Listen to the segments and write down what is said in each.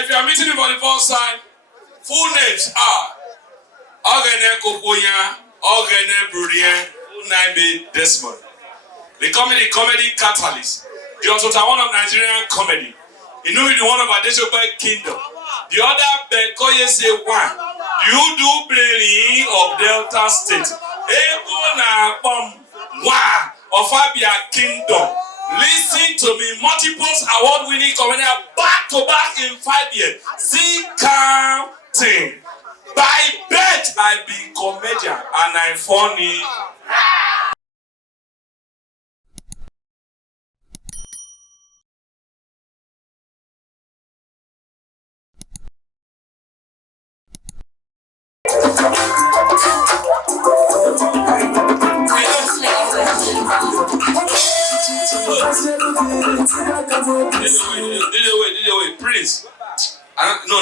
if you are meeting me for the first time, full names are Ogene Koponya, Ogene Brudien, Unaibe Desmond. The comedy catalyst. The also one of Nigerian comedy. You know the one of Adesope Kingdom. The other Bekoye say one. You do plenty of Delta State. Ego na Bom Wa of Abia Kingdom. Listen to me, multiple award-winning comedian back-to-back in 5 years. See counting. By bet I be comedian and I'm funny. Wait, Prince. No,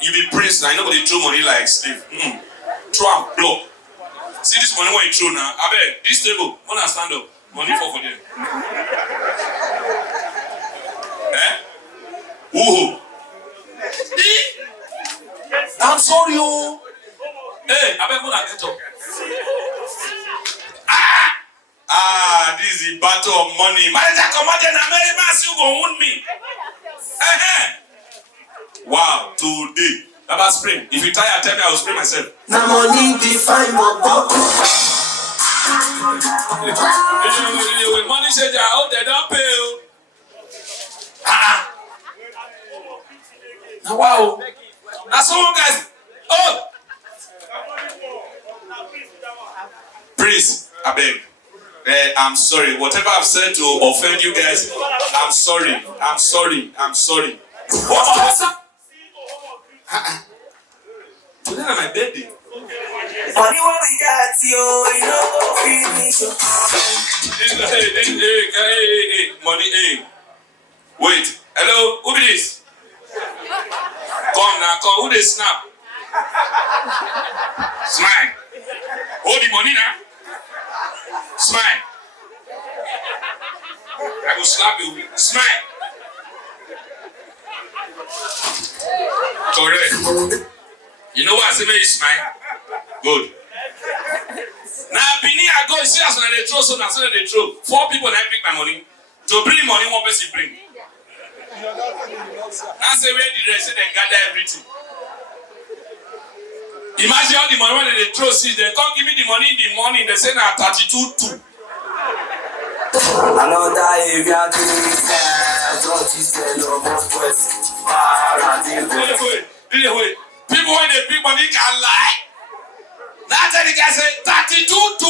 you be Prince now. Nobody throw money like slave. Throw and block. See this money when you throw now. I beg, this table, wanna stand up. Money for them. Woohoo. I'm sorry, oh. Hey, I beg, wanna get up. This is the battle of money. Manager Comedian, American, you go wound me. Wow, today. About spring. If you tire, tell me I will spray myself. Na money define my bubble. Money said, I hope they don't pay you. Now, wow. Now, someone guys. Oh. Please, I beg. I'm sorry. Whatever I've said to offend you guys, I'm sorry. I'm sorry. I'm sorry. What's up? Today is my birthday. Money what we got, yo, you know, finish. Hey, money, hey. Wait, hello, who be this? Come now, come, who they snap? Smile. Hold the money now. Smile. I will slap you. Smile. Correct. You know what I say when you smile? Good. Now, Bini, I go see us when they throw, so now they throw. 4 people that pick my money. To bring money, 1 person bring. Now say where the rest, say they gather everything. Imagine all the money when they throw, see, they come give me the money in the morning, they say now 32-2. Another area to Wait. People when they pick money can lie. Now tell the guy say 32-2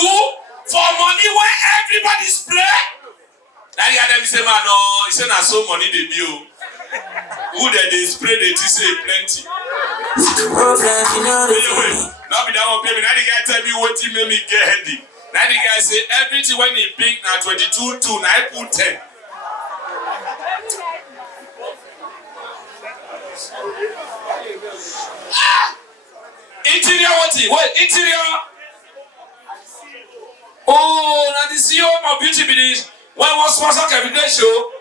for money when everybody's play. Now the guy say man no, he say na so money they bill. Who they spray they say plenty. Wait. Now be that one pay me. Now the guy tell me what he made me get headache. Now the guy say everything when he pick now 22-2, now I put 10. Interior what? Wait, interior. Oh, now the CEO of Beauty Business. When was sponsor Kevin Gray show?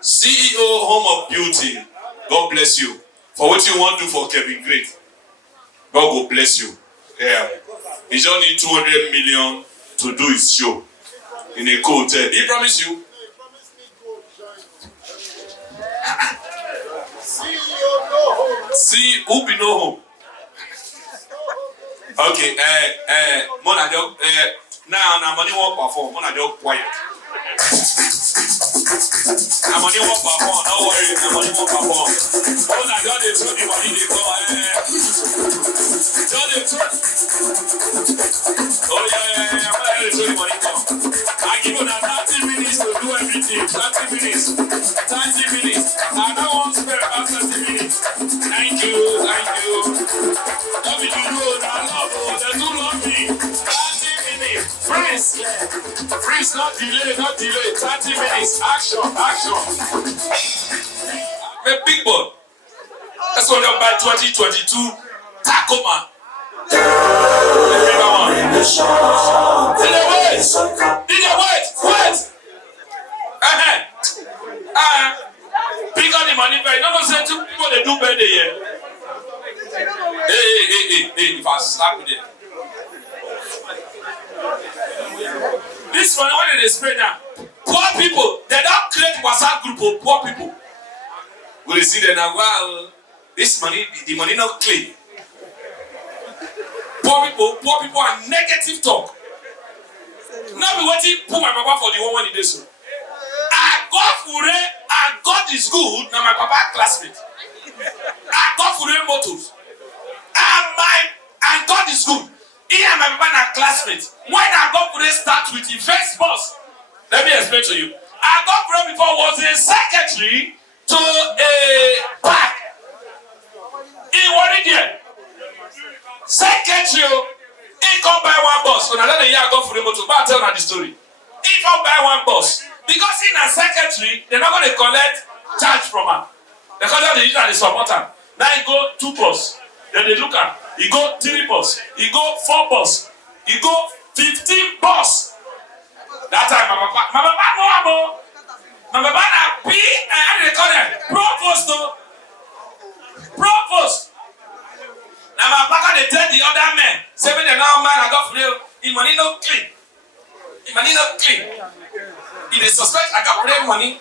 CEO Home of Beauty. God bless you for what you want to do for Kevin Gray. God will bless you. Yeah. He just need 200 million to do his show in a cool hotel. He promised you. See who be no home. Okay, Mona Jog, now money won't perform. Mona Jog quiet. Now money won't perform. Don't worry, now money won't perform. Mona Jog, they throw the money, they go. Jog, they throw. Oh yeah, I'm going to throw the money come. I give you now 30 minutes to do everything. 30 minutes. 30 minutes. I don't want to spend about 30 minutes. Thank you. Don't be doing that. They do love me. 30 minutes. Freeze, not delay. 30 minutes. Action. I'm a big boy. That's what you're by 2022. Tacoma. Wait. Pick up the money, but you don't say to people people they do birthday here. Hey, if I slap with it. This one, when they spray now, poor people, they don't create WhatsApp group of poor people. Will you see them now? Well, this money, the money not clean. Poor people are negative talk. Now be waiting put my papa for the one in this room. I got Fure, and God is good. Now my papa classmate. I got Fure motors. And God is good. He and my papa are classmates. When I got Fure start with the first boss, let me explain to you. I got Fure before was a secretary to a park. He was there. Secretary, he come buy one bus. When another year I go for the motor, but I tell you the story. He come buy one bus because in a secretary, they're not going to collect charge from her. They collect the usual support her. Now he go 2 bus. Then they look at. He go 3 bus. He go 4 bus. He go 15 bus. That time, my papa no. My papa na P and they call them provost. Provost. Now my papa they tell the other men, say when they now man I got for real, the money no clean. The money no clean. If they suspect I got real money,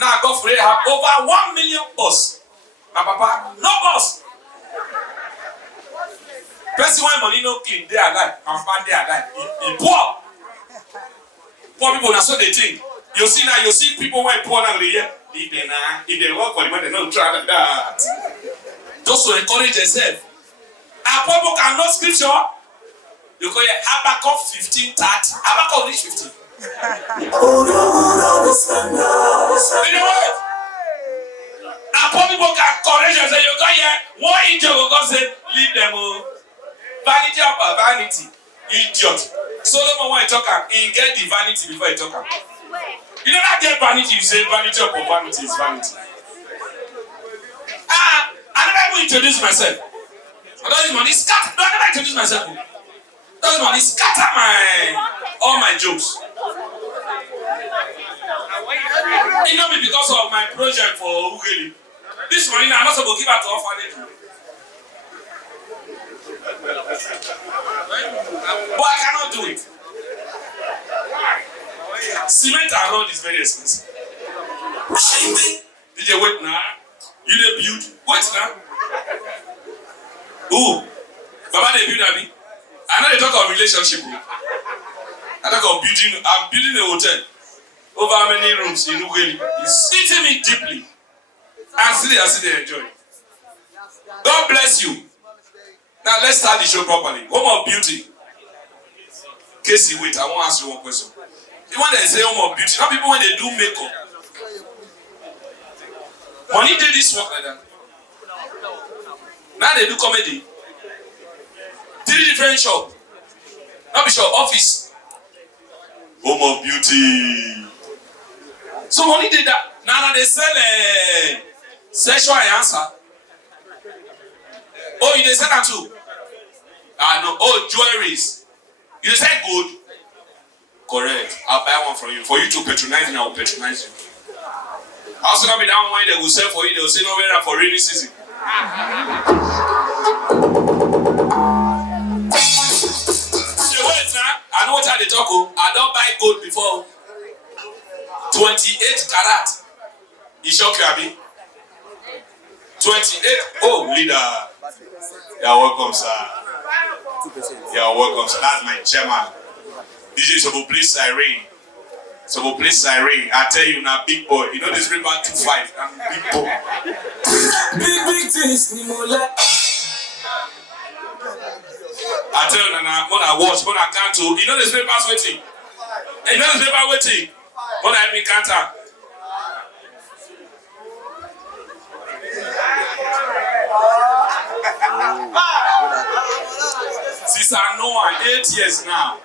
now I got for real have over 1 million bus. My papa, no bus. Person when money no clean, they are alive. My papa they are alive. He poor. Poor people, that's what they think. You see now, you see people when poor now if they work for the money, they don't try like that. Just to encourage themselves. And people can know scripture. You call it Habakkuk 15:30. Habakkuk reach 15. You know what? And people can encourage themselves. You call it one angel will come say, leave them. Vanity upon vanity. Idiot. Solomon when he talk, he get the vanity before he talk. You never get vanity, you say vanity upon vanity is vanity. I never even introduce myself. I don't use money scatter. No, I never introduce myself. Don't use money scatter all my jokes. It not be because of my project for Ugeli. This money I'm not supposed to give out to orphanage. But I cannot do it. Cement and road is very expensive. Did you wait now? You dey build. Wait now. Who? Baba dey build abi? I know they talk of relationship. I talk of building. I'm building a hotel. Over how many rooms in Ugeli? It's eating me deeply. And still they enjoy. God bless you. Now let's start the show properly. Home of beauty. Casey, wait, I want to ask you one question. The one that say home of beauty, not people when they do makeup. Money did this work like that. Now they do comedy. 3 different shops. Not be shop, office. Home of beauty. So money did that. Now they sell sexual answer. Oh, you they sell that too? No. Oh, jewelries. You say good? Correct. I'll buy one from you. For you to patronize me, I will patronize you. I also gonna be down one they will sell for you, they will say no wear for rainy season. Wait now. I know what I talk. I don't buy gold before. 28 karat. You shock you, Abi? 28. Oh, leader. You're welcome, sir. You're welcome, sir. That's my chairman. DJ Sobo please siren. Sobo please siren. I tell you now, big boy. You know this river 2-5. I'm big boy. Big things. I tell you now, when I watch, when I can't do. You know this river's waiting. You know this river waiting. When I me can't. Since I know I'm 8 years now.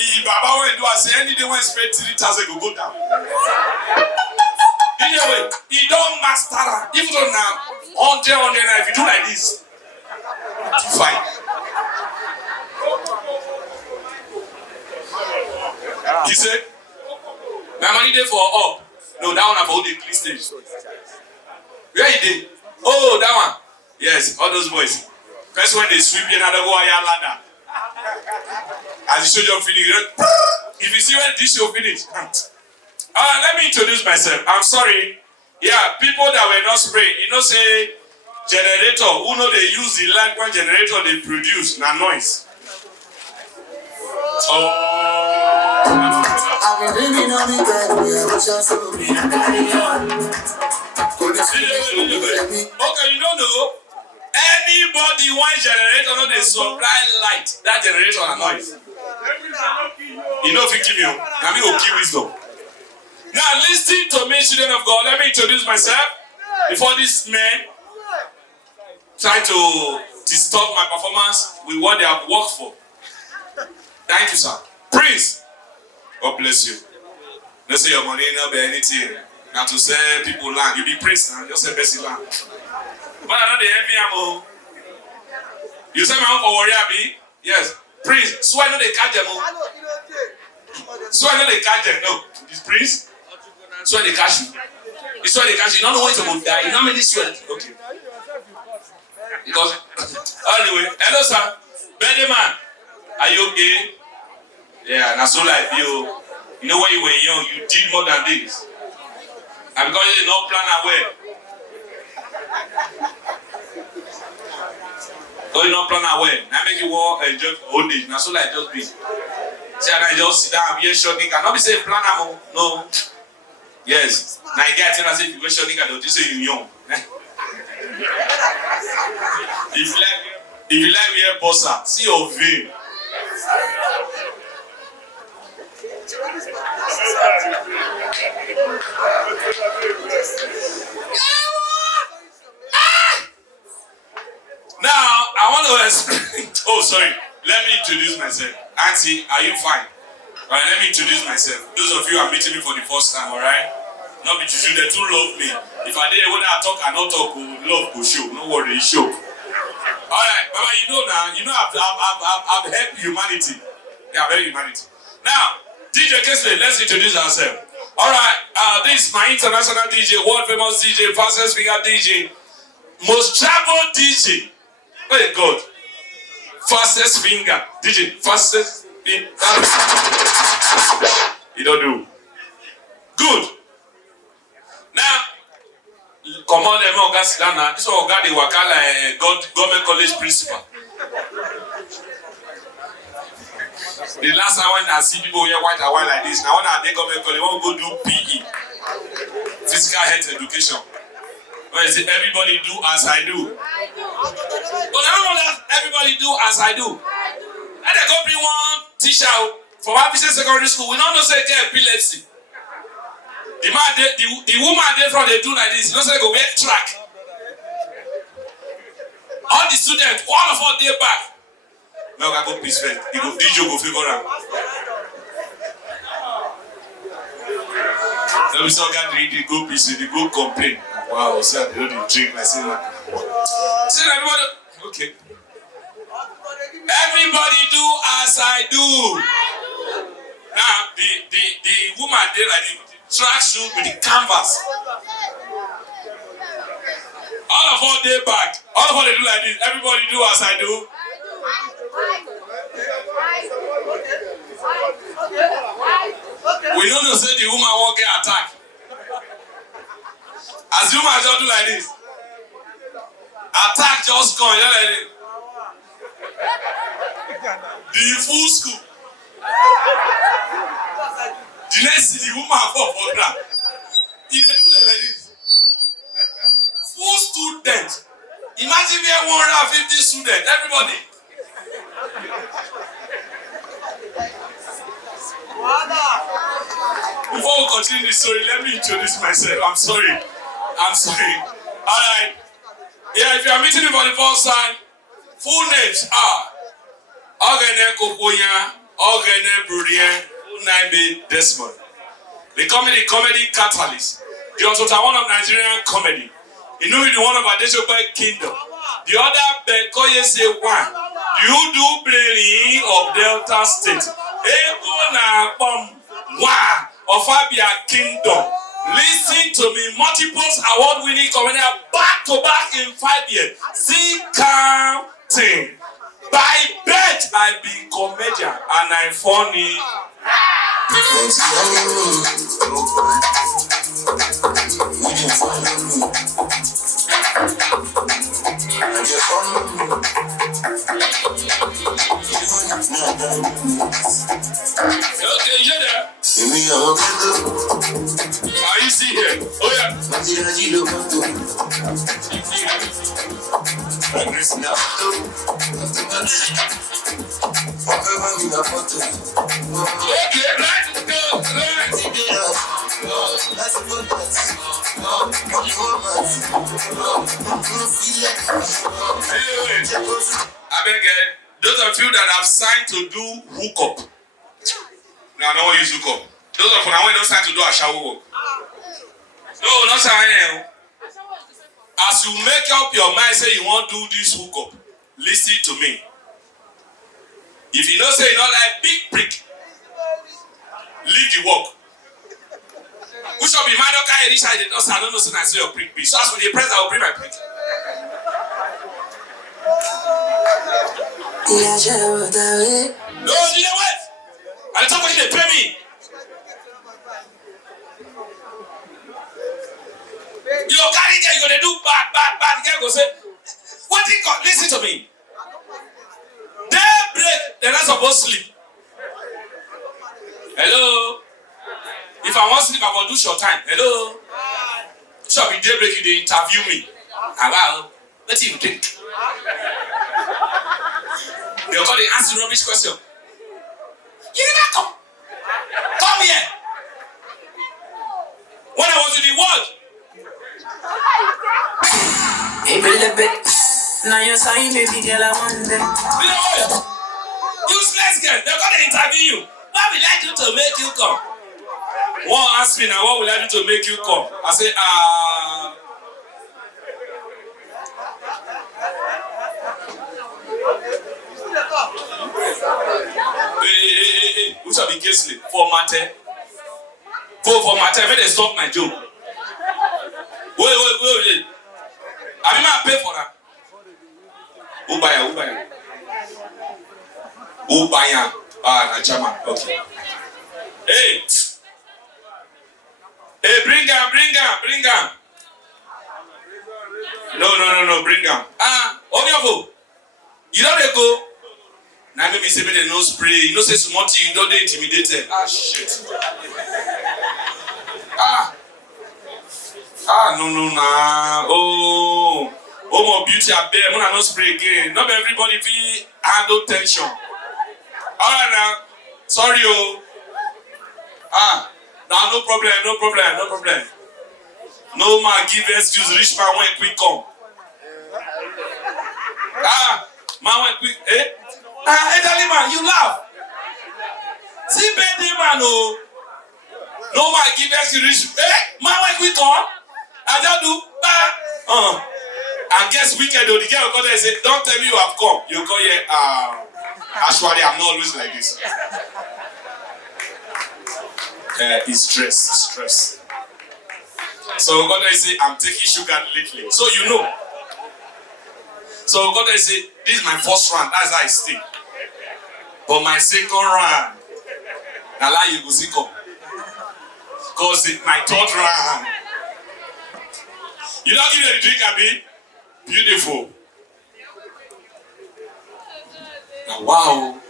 If Baba will do I say any day when straight 3,000 go down. Anyway, he don't master. If you don't now, 100, if you do like this, it's fine. He said, my money there for up. No, that one I for the clean stage. Where he did? Oh, that one. Yes, all those boys. First when they sweep you, another go higher ladder. As you show your finish, if you see when this show finish. Let me introduce myself. I'm sorry. Yeah, people that were not spraying. You know, say generator. Who know they use the light when generator they produce na noise. Oh. I've been living on the bed. We have a chance to be a carry on. Okay, you don't know. Anybody want generator, no they supply light. That generator na noise. You know if you kill me, now me will kill wisdom. Now listen to me, children of God. Let me introduce myself before this man try to distort my performance with what they have worked for. Thank you, sir. Prince, God bless you. Don't say your money not be anything. Now to say people land, you be prince now. Just say best land. But I know they help me, amo. You say my uncle warrior be? Yes. Prince, so I know they catch them. So I know they catch them. No, this prince. So they catch you. It's why they catch you. You don't know when you're going to die. You know how many sweat. Okay. Because anyway, hello sir. Benny man, are you okay? Yeah, and so like you. You know when you were young, you did more than this. And because you did not plan away. So you don't plan away. Now make you walk and enjoy old age. Now so like just be. See, I just sit down, be a short nigga. Not be say plan amo. No. Yes. Now you get I say if you go short nigga, they'll just say you young. If you like we hear bossa, see your vein. Now I want to explain. Oh, sorry. Let me introduce myself. Auntie, are you fine? Alright, let me introduce myself. Those of you who are meeting me for the first time, alright? Not be juju, they too love me. If I did when I talk, I not talk, love go show. No worry, show. Alright, Baba, you know now, I've helped humanity. Yeah, I've helped humanity. Now, DJ Kesley, let's introduce ourselves. Alright, this is my international DJ, world famous DJ, fastest finger DJ, most traveled DJ. Oh God. Fastest finger. DJ, fastest finger. You don't do. Good. Now, come on, them all guys down now. This one got the Wakala government college principal. The last time when I see people wear white and white like this, now when I take government college, I want to go do PE. Physical health education. When I say everybody do as I do. But I don't want that everybody do as I do. And they go bring one teacher from Abisha Secondary School. We don't know say get epilepsy. The man, the woman there from they do like this. You know say they go wear track. All the students, all of us they back. Now I go peace first. He go DJ go figure out. Let me say they go peace, they go complain. Wow, so they don't drink like say that. See everybody. Okay. Everybody do as I do. Now the woman there like the track shoe with the canvas. All of us they back. All of us they do like this. Everybody do as I do. We don't know say the woman won't get attacked. As the woman just do like this. Attack just come, you know like this. The full school. The next the woman fall for ground. He dey do like this. Full student. Imagine we have 150 students, everybody. Before we continue the story, let me introduce myself. I'm sorry. Alright. Yeah, if you are meeting me for the first time, full names are Ogene Kokoya, Ogene Brudien, Unaibe Desmond. The comedy catalyst. The one of Nigerian comedy. You know the one of Adeshope Kingdom. The other Bekoye say one. You do plenty of Delta State. Ego na Pom one of Abia Kingdom. Listen to me. Multiple award-winning comedian back-to-back in 5 years. See counting. By birth, I be comedian and I'm funny. Okay, you there? Are you see here? Oh yeah. Okay, let's go. Hey, I beg you, those of you that have signed to do hookup. Now, I don't use hookup. Those of you that don't sign to do a shower work. No, not sign. As you make up your mind, say you want to do this hookup, listen to me. If you don't say you don't like big prick, leave the work. Who shall be my dog? I did not say I don't know, so I say your prick. So as with the press, I will bring my prick. No, you know what? I don't want you to pay me. You carry there, you're gonna do bad. The guy go say, what did God listen to me? Daybreak, they're not supposed to sleep. Hello? If I want to sleep, I'm gonna do short time. Hello? Shall be daybreak, you interview me. Wow, what do you think? They'll call the answer rubbish question. You never come. Come here. When I was in the world. Hey, baby, now you're saying, baby girl, I want them. You know what? Useless girl, they're gonna interview you. What will I do to make you come? One ask me now, what will I do to make you come? I say, Hey, who shall be Kesley? For matter. For matter, may they stop my joke. Wait. I mean, I pay for that. Ubaya. Ah, Najama. Okay. Hey, bring him. No, bring him. Obiabo, you don't go. Now maybe say they no spray. You know say smart you don't intimidated. Shit. No. Oh, my beauty up there. I'm not spray again. Not everybody feel handle tension. Alright now. Sorry, oh. Now no problem. No man give excuse. Rich man went quick come. Man went quick. Elderly man, you laugh. See, baby man, oh. No man give excuse. Man went quick come. I just do. And guess wicked though, the girl will come there and say, don't tell me you have come. You call here, actually I'm not always like this. It's stress. So God will say, I'm taking sugar lately. So you know. So God will say, this is my first round, that's how I stay. But my second round, now you go see come. Because it's my third round. You don't give me the drink, Abi? Beautiful. Now, wow.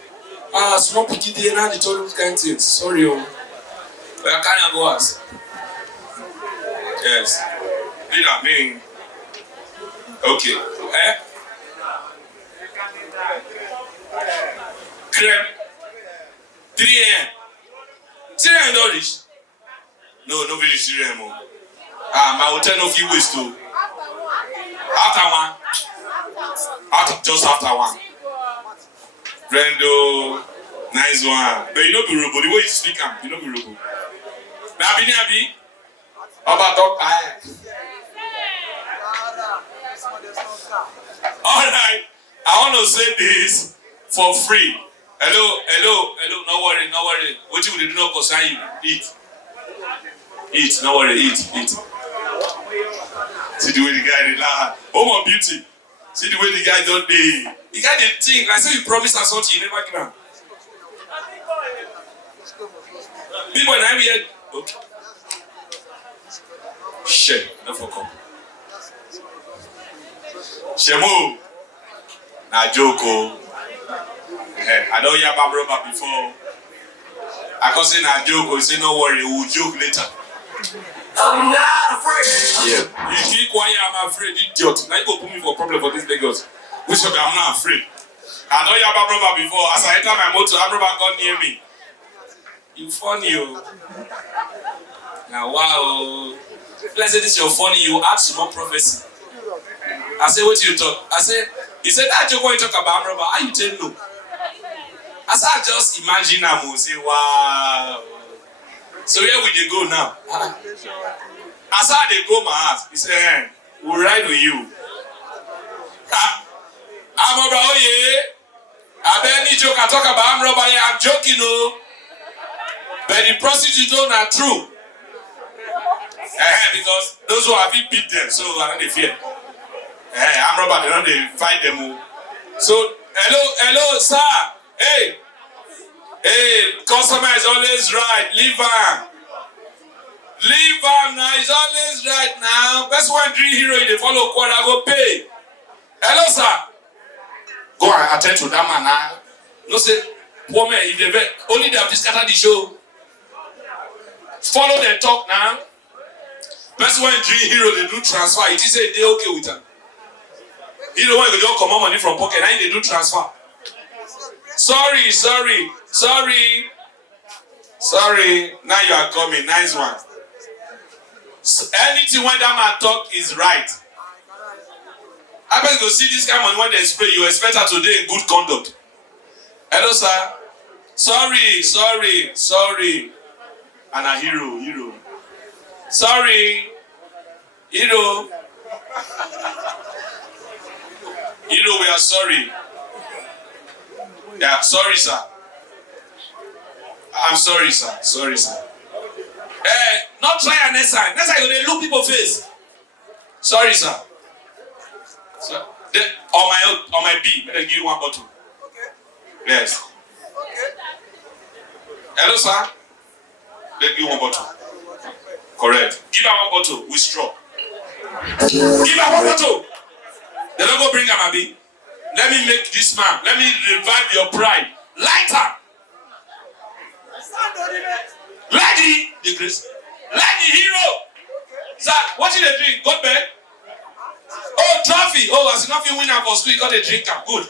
Small piggy there now, they told you kind of things. Sorry, oh. But I can't go ask. Yes. You know what I mean? Okay. Creme. 3 a.m. 3 a.m. don't reach. No village 3 a.m. My hotel no few ways too. Just after one. Brendo, nice one. But you know be robo. The way you speak, you know be robo. Nabi. About talk. All right. I want to say this for free. Hello. No worry. What you will do not concern you. Eat. Eat, no worry, eat. See the way the guy did laugh. Home of beauty. See the way the guy don't dey. The guy dey think. I say you promise us something, you never give am. People in here. Okay. Share, no fuck up. Shemo. Na joke. I don't hear about rubber before. I can say na joke. You say no worry, we'll joke later. I'm not afraid. Yeah. You keep quiet, I'm afraid, idiot. Now you go put me for problem for this Lagos. Which of I'm not afraid. I know you have a rubber before. As I enter my motor, I'm rubber got near me. You funny, oh. Now, wow. Let's say this is your funny, you add some more prophecy. I say, what you talk? I say, he said, that joke when you talk about rubber, how you tell no? I said, I just imagine I'm say, wow. So where will they go now? As how they go my house, he said, hey, we'll ride with you. I'm about, oh yeah. I bet any joke I talk about, I'm rubber, I'm joking, no. But the prostitutes don't are true. Because those who have beat them, so I don't fear. I'm rubber, they don't fight them. So, hello, sir. Hey, customer is always right. Leave him now. He's always right now. Best one dream hero, they follow quarter, go pay. Hello, sir. Go and attend to that man now. No say, poor man, if they only they have discovered the show. Follow them talk now. Best one dream hero, they do transfer. It is say they okay with them. You know when they don't come money from pocket, now they do transfer. Sorry. Now you are coming. Nice one. So anything when that man talk is right. I bet you see this guy money when they spray. You expect her today in good conduct. Hello, sir. Sorry. And a hero. Sorry. Hero, we are sorry. Yeah, sorry, sir. I'm sorry, sir. Not try an next time. Next time you look people face. Sorry, sir. So, then, on my B, let me give you one bottle. Okay. Yes. Okay. Hello, sir. Let me give you one bottle. Correct. Give her one bottle with straw. Give her one bottle. They don't go bring her, Mabi. Let me make this man. Let me revive your pride. Lighter. Lady, the grace. Lady hero. Sir, what did they drink? Got bed? Oh, trophy. Oh, as enough you win for school, you got a drink. Good.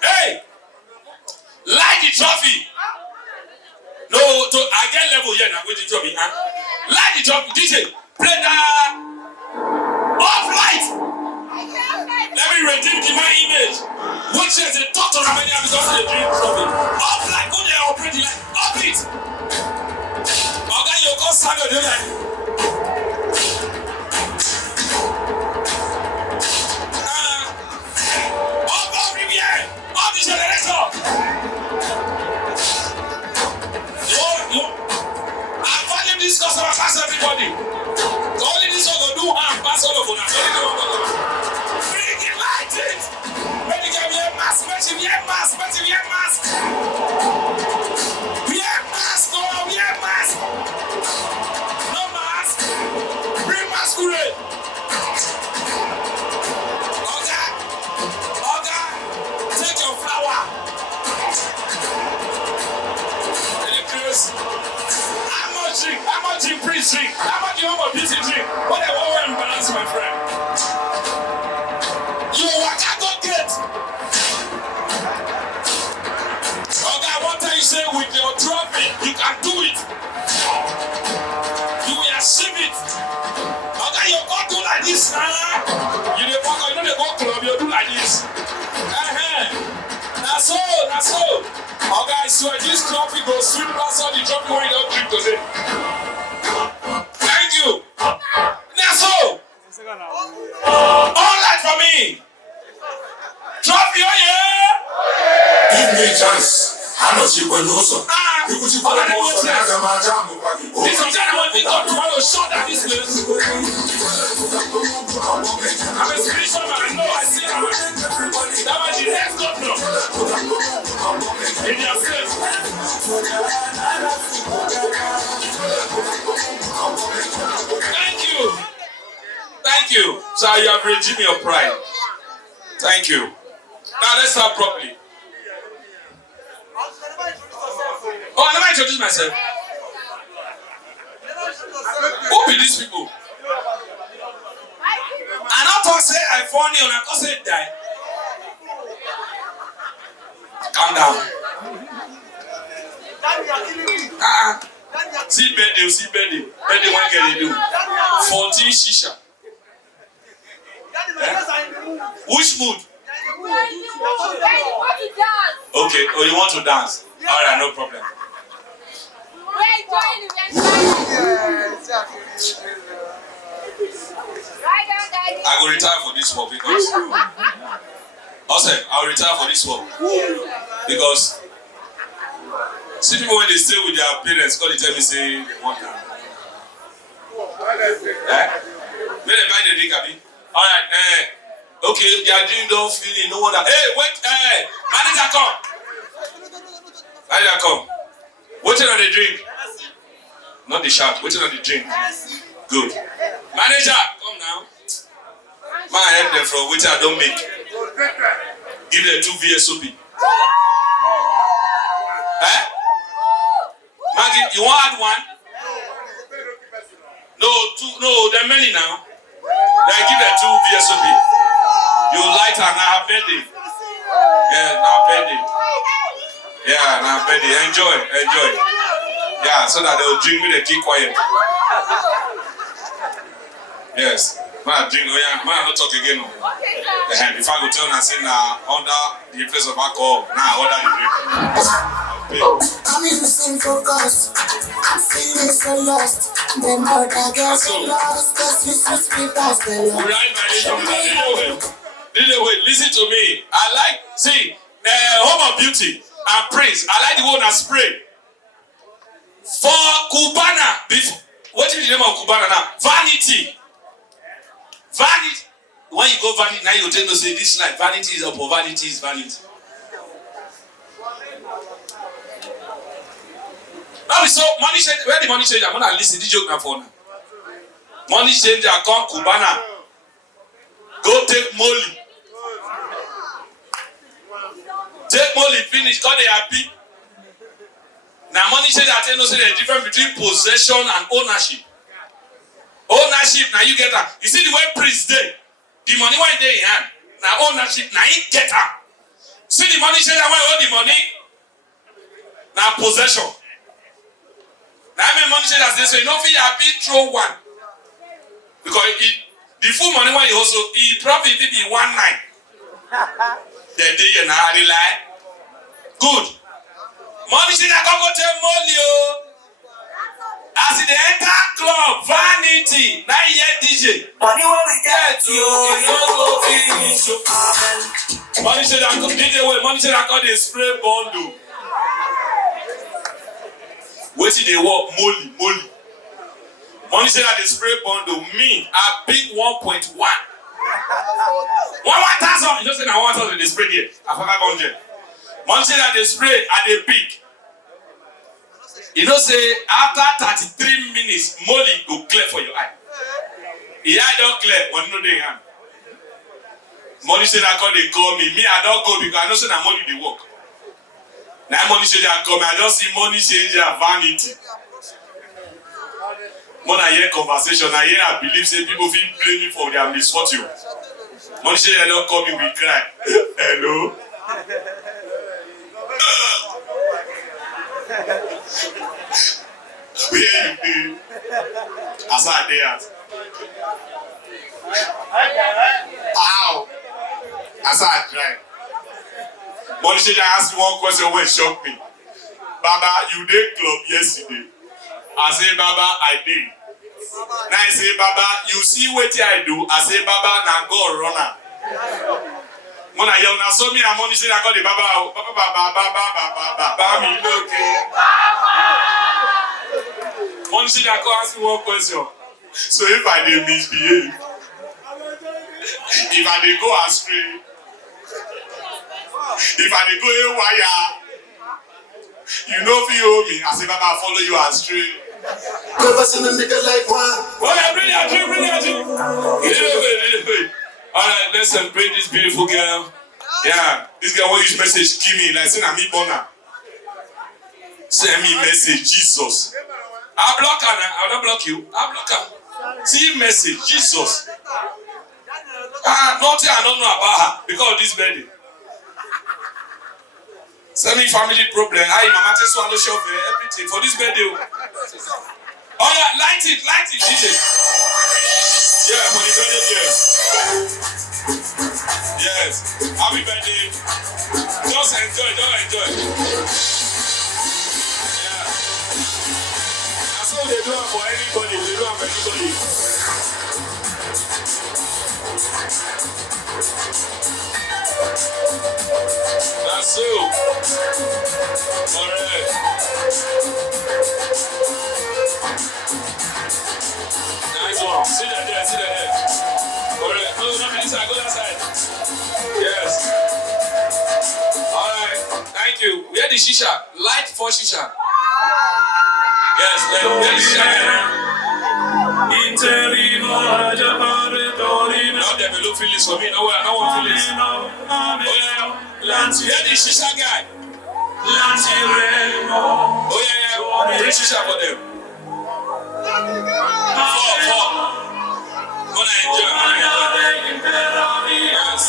Hey, like the trophy. No, to again level here now. Wait the trophy. Like the trophy. DJ, play that off light. Let me redeem my image. Which says a talk to Romania because they drink trophy. Off light. Go there, operate the light. Up it. Okay, you go stand on the light. Generator. I value this customer pass everybody. Only this one will do harm pass all of them. Bring it like it. When you get your mask, wear mask, wear mask. No mask. Bring masquerade. How much you preach drink? How much you want busy drink? What I want to embarrass my friend. You what I go get? Okay, what I say with your trophy, you can do it. You will achieve it. Okay, you go do like this now. You dey walk, you know they go club, you do like this. That's all. Okay, I swear this trophy goes sweet past all the trophy when you don't drink today. Thank you. That's all. All right for me. Trophy, oh yeah. Give me a chance. How much you going to also? This is what we got to shut down this place. I'm a spiritual man. I know I see that man. That man, the next governor. In their state. Thank you. Thank you. So you have redeemed your pride. Thank you. Now let's start properly. Oh, let me introduce myself. Who be these people? I don't say I funny or I don't say die. Calm down. See birthday, see birthday. Birthday one get it do. 14 shisha. Which mood? Okay, oh you want to dance? Alright, no problem. I will retire for this work because also I'll retire for this work because see people when they stay with their parents, call they tell me say they want that. When they buy the drink, Abi. Alright, okay, they are doing don't feel it, no wonder. Hey, wait, manager come. Manager come. Waiting on the drink. Not the shout, waiting on the drink. Good. Manager, come now. Man, help them from which I don't make. Give them 2 VSOP. Maggie, you want add one? No, 2, no, there are many now. They give them 2 VSOP. You light her now, birthday. Yeah, now birthday. Yeah, now birthday. Enjoy. Yeah, so that they'll drink me, they keep quiet. Yes. Man, drink, oh yeah, man, not talk again. No. If I go tell and say now under the influence of alcohol, now order the drink. I'm in the same focus. I'm feeling so lost. Then more that girl so lost. Cause you switch me past the love. Right, wait, listen to me. I like, see, Home of Beauty and Prince. I like the one that spray. For Cubana, what is the name of Cubana now? Vanity. Vanity. When you go vanity, now you tell me say this life, vanity is up or vanity is vanity. Now so money change. Where the money change? I'm gonna listen. This joke now for now. Money change. I come Cubana. Go take Molly. Take Molly. Finish. Cause they happy. Now money change. I tell you say the difference between possession and ownership. Ownership. Now you get that. You see the way priest dey. The money one day in hand. Now ownership. Now you get that. See the money change. I want all the money. Now possession. Now I mean money change as they say. You know if you happy throw one. Because the full money one you also profit it be 1 night. The day you know how they lie. Good. Money change I can go tell Molly. As in the entire club, vanity, now you hear DJ. Money when we get you, you don't go finish. Money said I got DJ way, money said I got the spray bundle. Wait till they walk, Molly. Money said I the spray bundle, me, I pick 1.1. 1,000, you just say I 1,000 they spray here. I 500. Money said I the spray at the peak. You know, say after 33 minutes, Molly go clear for your eye. The eye don't clear, but no day hand. Molly said I they call me. Me, I don't go because I know say that Molly they work. Now Molly said I come, I just see money change their vanity. When I hear conversation, I believe say people feel blame me for their misfortune. Molly said I don't come, we cry. Hello. Where you be? As I did. Ow! As I tried. Money said I asked you one question when shocked me. Baba, you did club yesterday. I say, Baba, I did. Now I say, Baba, you see what I do? I say, Baba, now go runner. When I yell, now so me, I'm only saying I got the baba, me okay. One thing I can ask you one question. So if I did misbehave, if I did go astray, if I did go haywire, you know if you owe me, I say Baba follow you astray. Purpose in the middle like one. Well, bring it. Alright, let's celebrate this beautiful girl. Yeah, this girl will use message, kill me, like saying I'm me born. Send me message, Jesus. I'll block her now. I'll not block you. I'll block her. See message, Jesus. Nothing I don't know about her because of this birthday. Send me family problem. Hi, Mama, take swallow shop everything for this birthday. Oh yeah, light it, DJ. Yeah, for the birthday girl. Yes, happy birthday. Just enjoy. Yeah. That's all they do it for anybody. They do it for anybody. That's so. Alright. Nice one. Sit there. Alright. No, not inside. Go that side. Yes. Alright. Thank you. Where the shisha? Light for shisha. Yes, where the shisha? Now they will look feelings for me. No one feelings. Oh yeah. Where the shisha guy? Oh yeah. Bring shisha for them. 4. Gonna enjoy. Yes.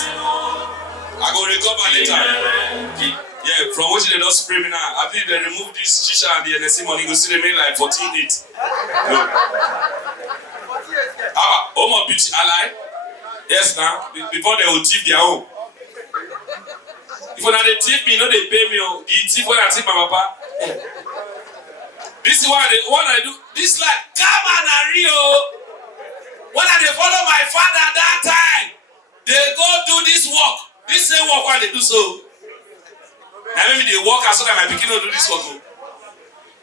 I go recover later. Yeah, from which they don't spray me now. I think they remove this shisha and the NSC money, go see them make like 14.8. No. Home beauty ally. Yes, now. Before they will tip their own. If when they tip me, no, they pay me. The tip when I tip my papa. This is what I do. This like, come on, Rio. When I follow my father that time, they go do this work. This same work while they do so. Now maybe they work as so that my pikin will do this work.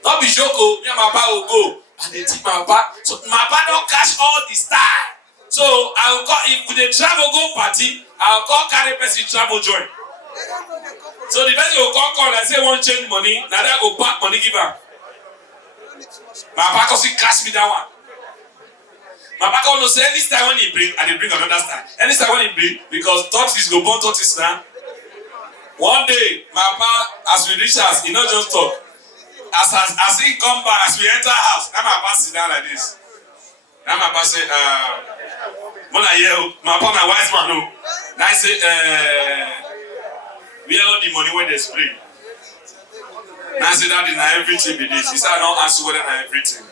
Not be joke, me and my papa will go. And they tip my papa. So my papa don't catch all the style. So I will call, if they travel go party, I will call carry person travel join. So the person will call and say won't change money. Now they go back money give her. My papa can catch me that one. My papa will say any style when he bring, and he bring another style. Any style when he bring, because tortoise go born tortoise now. One day, my papa, as we reach us, he not just talk. As he come back, as we enter house, now my papa sit down like this. Now my papa say, when I hear my papa, my wise man, no. Now I say, where all the money when they spray? Now I say that is not everything be this. He said I don't ask you whether not everything.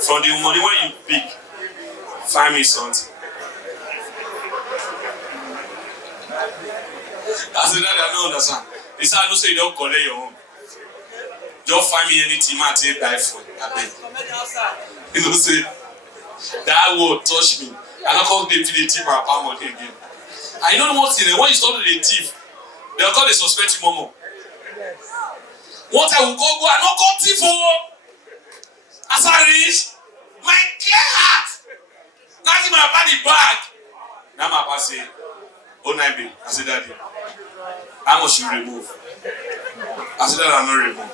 From the money when you pick, find me something. I said that I don't understand. He said I don't say you don't collect your own. Just find me anything I take buy for. I beg. You know say that word touch me. I don't come they feel the tip and palm money again. I know one thing. When you start to the thief, they'll call the suspect momo. What I will go and not call thief for. As I reach, my clear heart. Not in my body bag. Now my papa say, oh Naibe. I said daddy. How much you remove? I said that I not remove.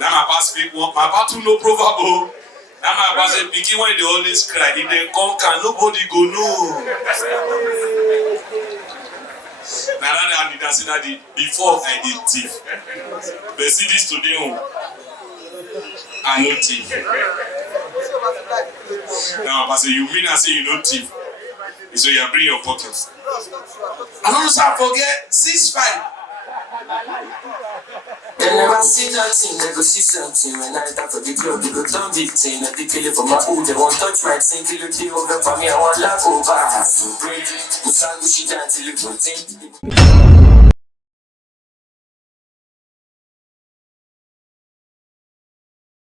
Now my papa speak one. My papa too no proverb. Now my papa say, pikin when they always cry, if they conquer, nobody go know. Now that I did say that before I did thief. But see this today, I no thief. Now my papa say, you mean I say you no thief? So you bring your pockets. I don't forget 6'5". They never see nothing, they go see something. When I start for the club, they go turn victim. I take it for my hood, they won't touch my thing. Kill it over for me, I want laugh over. So great, Musangu, she dance till you